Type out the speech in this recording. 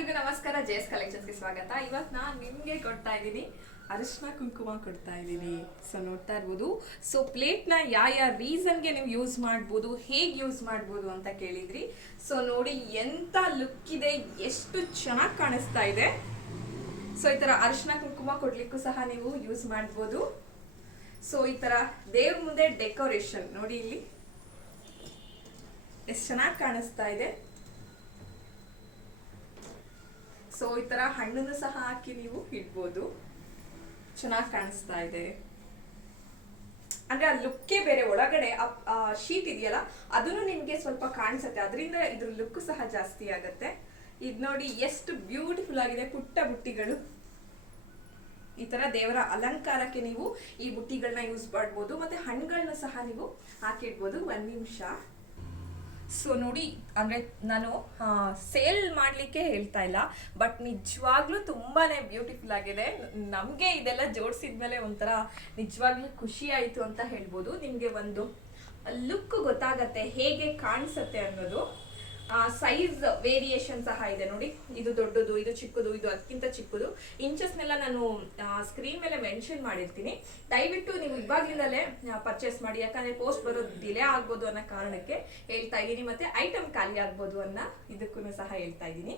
ಎಲ್ರಿಗೂ ನಮಸ್ಕಾರ. ಜೆಎಸ್ ಕಲೆಕ್ಷನ್ಸ್ಗೆ ಸ್ವಾಗತ. ಇವತ್ತು ನಾನು ನಿಮಗೆ ಕೊಡ್ತಾ ಇದ್ದೀನಿ ಅರಿಶಿನ ಕುಂಕುಮ ಕೊಡ್ತಾ ಇದ್ದೀನಿ. ಸೊ ನೋಡ್ತಾ ಇರ್ಬೋದು. ಸೊ ಪ್ಲೇಟ್ನ ಯಾವ ರೀಸನ್ಗೆ ನೀವು ಯೂಸ್ ಮಾಡ್ಬೋದು, ಹೇಗೆ ಯೂಸ್ ಮಾಡ್ಬೋದು ಅಂತ ಕೇಳಿದ್ರಿ. ಸೊ ನೋಡಿ ಎಂಥ ಲುಕ್ ಇದೆ, ಎಷ್ಟು ಚೆನ್ನಾಗಿ ಕಾಣಿಸ್ತಾ ಇದೆ. ಸೊ ಈ ಥರ ಅರಿಶಿನ ಕುಂಕುಮ ಕೊಡ್ಲಿಕ್ಕೂ ಸಹ ನೀವು ಯೂಸ್ ಮಾಡ್ಬೋದು. ಸೊ ಈ ಥರ ದೇವ್ರ ಮುಂದೆ ಡೆಕೋರೇಷನ್ ನೋಡಿ, ಇಲ್ಲಿ ಎಷ್ಟು ಚೆನ್ನಾಗಿ ಕಾಣಿಸ್ತಾ ಇದೆ. ಸೊ ಈ ತರ ಹಣ್ಣನ್ನು ಸಹ ಹಾಕಿ ನೀವು ಇಡ್ಬೋದು, ಚೆನ್ನಾಗಿ ಕಾಣಿಸ್ತಾ ಇದೆ. ಅಂದ್ರೆ ಆ ಲುಕ್ಕೇ ಬೇರೆ. ಒಳಗಡೆ ಶೀಟ್ ಇದೆಯಲ್ಲ ಅದನ್ನು ನಿಮ್ಗೆ ಸ್ವಲ್ಪ ಕಾಣಿಸುತ್ತೆ, ಅದರಿಂದ ಇದ್ರ ಲುಕ್ ಸಹ ಜಾಸ್ತಿ ಆಗತ್ತೆ. ಇದು ನೋಡಿ ಎಷ್ಟು ಬ್ಯೂಟಿಫುಲ್ ಆಗಿದೆ. ಪುಟ್ಟ ಬುಟ್ಟಿಗಳು, ಈ ತರ ದೇವರ ಅಲಂಕಾರಕ್ಕೆ ನೀವು ಈ ಬುಟ್ಟಿಗಳನ್ನ ಯೂಸ್ ಮಾಡ್ಬೋದು. ಮತ್ತೆ ಹಣ್ಣುಗಳನ್ನ ಸಹ ನೀವು ಹಾಕಿಡ್ಬೋದು. ಒಂದ್ ನಿಮಿಷ. ಸೊ ನೋಡಿ, ಅಂದರೆ ನಾನು ಸೇಲ್ ಮಾಡಲಿಕ್ಕೆ ಹೇಳ್ತಾ ಇಲ್ಲ, ಬಟ್ ನಿಜವಾಗ್ಲೂ ತುಂಬಾ ಬ್ಯೂಟಿಫುಲ್ ಆಗಿದೆ. ನಮಗೆ ಇದೆಲ್ಲ ಜೋಡಿಸಿದ್ಮೇಲೆ ಒಂಥರ ನಿಜವಾಗ್ಲೂ ಖುಷಿ ಆಯಿತು ಅಂತ ಹೇಳ್ಬೋದು. ನಿಮಗೆ ಒಂದು ಲುಕ್ ಗೊತ್ತಾಗತ್ತೆ ಹೇಗೆ ಕಾಣಿಸುತ್ತೆ ಅನ್ನೋದು. ಸೈಜ್ ವೇರಿಯೇಷನ್ ಸಹ ಇದೆ ನೋಡಿ. ಇದು ದೊಡ್ಡದು, ಇದು ಚಿಕ್ಕದು, ಇದು ಅದಕ್ಕಿಂತ ಚಿಕ್ಕದು. ಇಂಚಸ್ನೆಲ್ಲ ನಾನು ಸ್ಕ್ರೀನ್ ಮೇಲೆ ಮೆನ್ಷನ್ ಮಾಡಿರ್ತೀನಿ. ದಯವಿಟ್ಟು ನೀವು ಇವಾಗಲಿಂದಲೇ ಪರ್ಚೇಸ್ ಮಾಡಿ, ಯಾಕಂದ್ರೆ ಪೋಸ್ಟ್ ಬರೋದು ಡಿಲೇ ಆಗ್ಬೋದು ಅನ್ನೋ ಕಾರಣಕ್ಕೆ ಹೇಳ್ತಾ ಇದ್ದೀನಿ. ಮತ್ತೆ ಐಟಮ್ ಖಾಲಿ ಆಗ್ಬೋದು ಅನ್ನೋ ಇದಕ್ಕೂ ಸಹ ಹೇಳ್ತಾ ಇದ್ದೀನಿ.